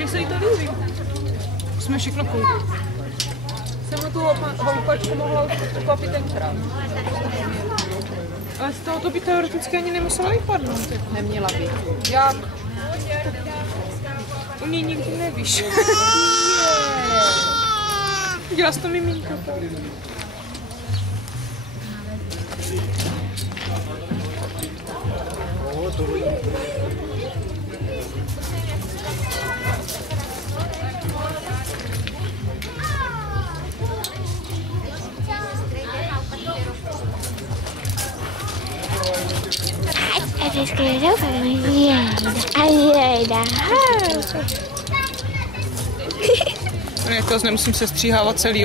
Že se jí to líbí. Jsme všechno koupili. Jsem na tu houpačku mohla už poklapit tenkrát. Ale z tohoto by teoreticky ani nemusela vypadnout. Neměla by. Jak? U něj nikdy nevíš. Dělá jsi to miminko. Ne, to nemusím se stříhávat celý.